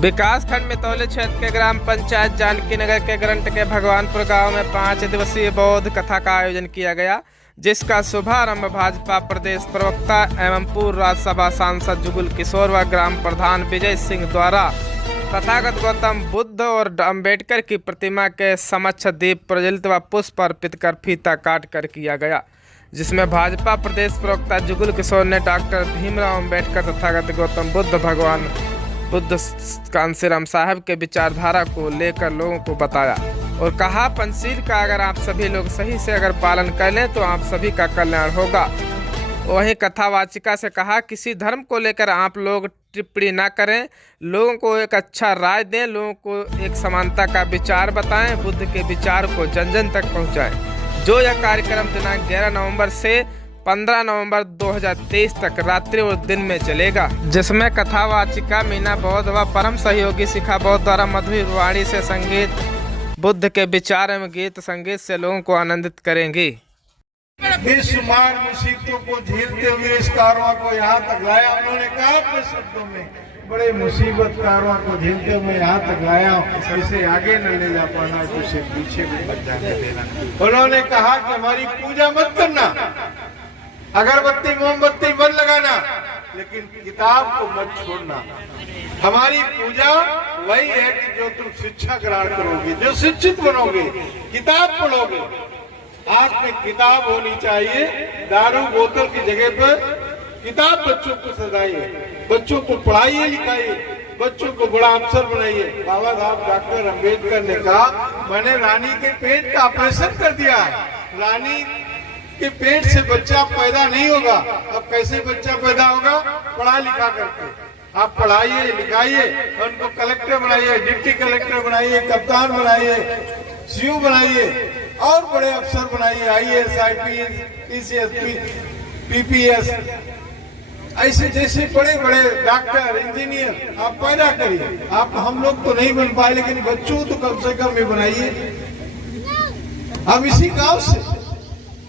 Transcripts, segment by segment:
विकास खंड मितौली क्षेत्र के ग्राम पंचायत जानकी नगर के ग्रंट के भगवानपुर गांव में 5 दिवसीय बौद्ध कथा का आयोजन किया गया, जिसका शुभारंभ भाजपा प्रदेश प्रवक्ता एवं पूर्व राज्यसभा सांसद जुगल किशोर व ग्राम प्रधान विजय सिंह द्वारा तथागत गौतम बुद्ध और अम्बेडकर की प्रतिमा के समक्ष दीप प्रज्वलित व पुष्प अर्पित कर फीता काट कर किया गया, जिसमें भाजपा प्रदेश प्रवक्ता जुगल किशोर ने डॉक्टर भीमराव अम्बेडकर तथागत गौतम बुद्ध भगवान बुद्ध कांसीराम साहब के विचारधारा को लेकर लोगों को बताया और कहा, पंचशील का अगर आप सभी लोग सही से अगर पालन कर लें तो आप सभी का कल्याण होगा। वहीं कथावाचिका से कहा, किसी धर्म को लेकर आप लोग टिप्पणी ना करें, लोगों को एक अच्छा राय दें, लोगों को एक समानता का विचार बताएं, बुद्ध के विचार को जन जन तक पहुंचाएं। जो यह कार्यक्रम दिनांक 11 नवंबर से 15 नवंबर 2023 तक रात्रि और दिन में चलेगा, जिसमें कथावाचिका मीना बौद्ध व परम सहयोगी शिखा बौद्ध द्वारा मधुर वाणी से संगीत बुद्ध के विचार एवं गीत संगीत से लोगों को आनंदित करेंगी। बेशुमार मुसीबतों को झेलते हुए इस कारवां को यहाँ तक लाया। उन्होंने कहा अपने शब्दों में, बड़े मुसीबत कारवां को झेलते हुए यहाँ तक लाया, इसे आगे न ले जा पाना तो उसे पीछे भी मत जाने देना। उन्होंने कहा कि हमारी पूजा मत करना, अगरबत्ती मोमबत्ती मत लगाना, लेकिन किताब को मत छोड़ना। हमारी पूजा वही है कि जो तुम शिक्षा ग्रहण करोगे, जो शिक्षित बनोगे, किताब पढ़ोगे। हाथ में किताब होनी चाहिए। दारू बोतल की जगह पर किताब बच्चों को सजाइए, बच्चों को पढ़ाइए लिखाइए, बच्चों को बड़ा अफसर बनाइए। बाबा साहब डॉक्टर अम्बेडकर ने कहा, मैंने रानी के पेट का ऑपरेशन कर दिया है। रानी के पेट से बच्चा पैदा नहीं होगा। अब कैसे बच्चा पैदा होगा? पढ़ा लिखा करके। आप पढ़ाइए लिखाइए, उनको कलेक्टर बनाइए, डिप्टी कलेक्टर बनाइए, कप्तान बनाइए, सीओ बनाइए और बड़े अफसर बनाइए, IAS, IPS, PCS, PPS, ऐसे जैसे बड़े बड़े डॉक्टर इंजीनियर आप पैदा करिए। आप हम लोग तो नहीं बन पाए, लेकिन बच्चों तो कम से कम भी बनाइए। अब इसी गांव से,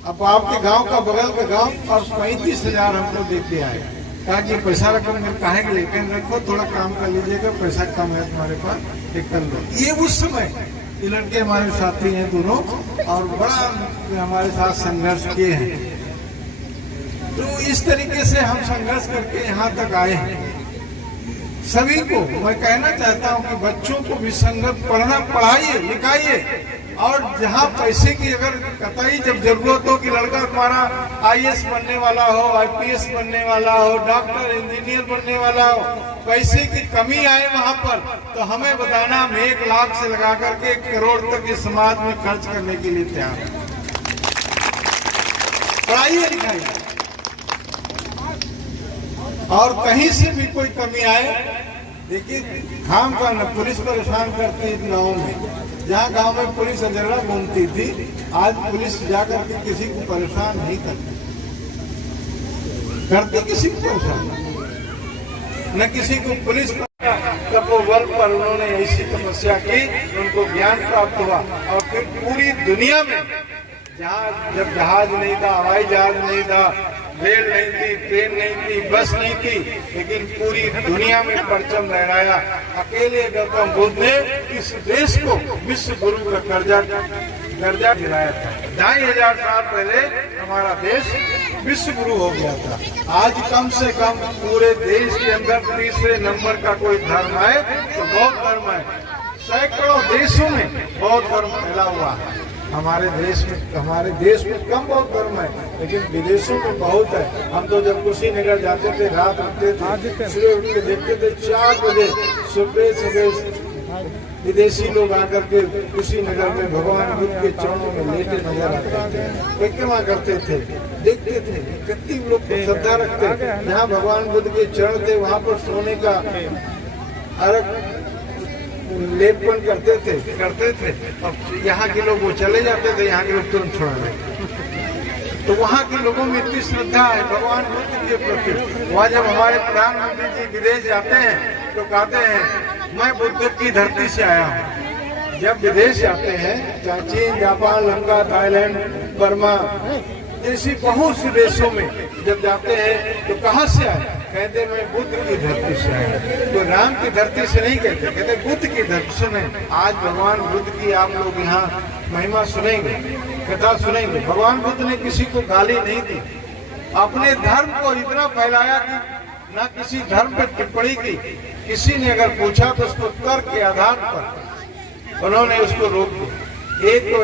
अब आपके गांव का बगल का गांव और 35,000 हमको देते आए। कहा कि पैसा रकम मेरे काहे के लेकर रखो, थोड़ा काम कर लीजिएगा, पैसा कम है तुम्हारे पास, एक कर लो। ये उस समय ये लड़के हमारे साथी हैं दोनों और बड़ा हमारे साथ संघर्ष किए हैं। तो इस तरीके से हम संघर्ष करके यहाँ तक आए हैं। सभी को मैं कहना चाहता हूँ कि बच्चों को भी संगत पढ़ना, पढ़ाइए लिखाइए, और जहाँ पैसे की अगर कतई जब जरूरत हो कि लड़का तुम्हारा IAS बनने वाला हो, IPS बनने वाला हो, डॉक्टर इंजीनियर बनने वाला हो, पैसे की कमी आए वहाँ पर तो हमें बताना। हम 1 लाख से लगा करके 1 करोड़ तक इस समाज में खर्च करने के लिए तैयार हैं। पढ़ाइए लिखाइए, और कहीं से भी कोई कमी आए, देखिए खाम का न पुलिस परेशान करती है गाँव में। जहाँ गांव में पुलिस अंजरा घूमती थी, आज पुलिस जाकर के किसी को परेशान नहीं करती किसी को परेशान, न किसी को पुलिस। तपोवन पर उन्होंने ऐसी तपस्या की, उनको ज्ञान प्राप्त हुआ, और फिर पूरी दुनिया में जहाँ जब जहाज नहीं था, हवाई जहाज नहीं था, रेल नहीं थी, ट्रेन नहीं थी, बस नहीं थी, लेकिन पूरी दुनिया में परचम लहराया। अकेले गौतम बुद्ध ने इस देश को विश्व गुरु का दर्जा दिलाया था। 2500 साल पहले हमारा देश विश्व गुरु हो गया था। आज कम से कम पूरे देश के अंदर तीसरे नंबर का कोई धर्म है तो बौद्ध धर्म है। सैकड़ों देशों में बौद्ध धर्म फैला हुआ है। हमारे देश में कम बौद्ध धर्म है, लेकिन विदेशों में बहुत है। हम तो जब कुशीनगर जाते थे, रात रुकते थे, सुबह उठ के देखते थे 4 बजे सुबह विदेशी लोग आकर के कुशीनगर में भगवान बुद्ध के चरणों में लेटे नजर आते थे। परिक्रमा करते थे, देखते थे कितनी लोग श्रद्धा रखते। जहाँ भगवान बुद्ध के चरण थे वहाँ पर सोने का अर्घ लेपन करते थे। अब यहाँ के लोग वो चले जाते थे, यहाँ के लोग तुरंत छोड़ा लेते। तो वहाँ के लोगों में इतनी श्रद्धा है भगवान बुद्ध के प्रति। वहाँ जब हमारे प्रधानमंत्री जी विदेश जाते हैं तो कहते हैं, मैं बुद्ध की धरती से आया हूँ। जब विदेश जाते हैं, चाहे चीन, जापान, लंका, थाईलैंड, बर्मा जैसी बहुत से देशों में जब जाते हैं तो कहाँ से आए? कहते मैं बुद्ध की धरती से आया, तो राम की धरती से नहीं कहते, कहते बुद्ध की धरती से। आज भगवान बुद्ध की आप लोग यहाँ महिमा सुनेंगे, कथा सुनेंगे। भगवान बुद्ध ने किसी को गाली नहीं दी, अपने धर्म को इतना फैलाया कि ना किसी धर्म पर टिप्पणी की। किसी ने अगर पूछा तो उसको तर्क के आधार पर उन्होंने उसको रोक दिया। एक तो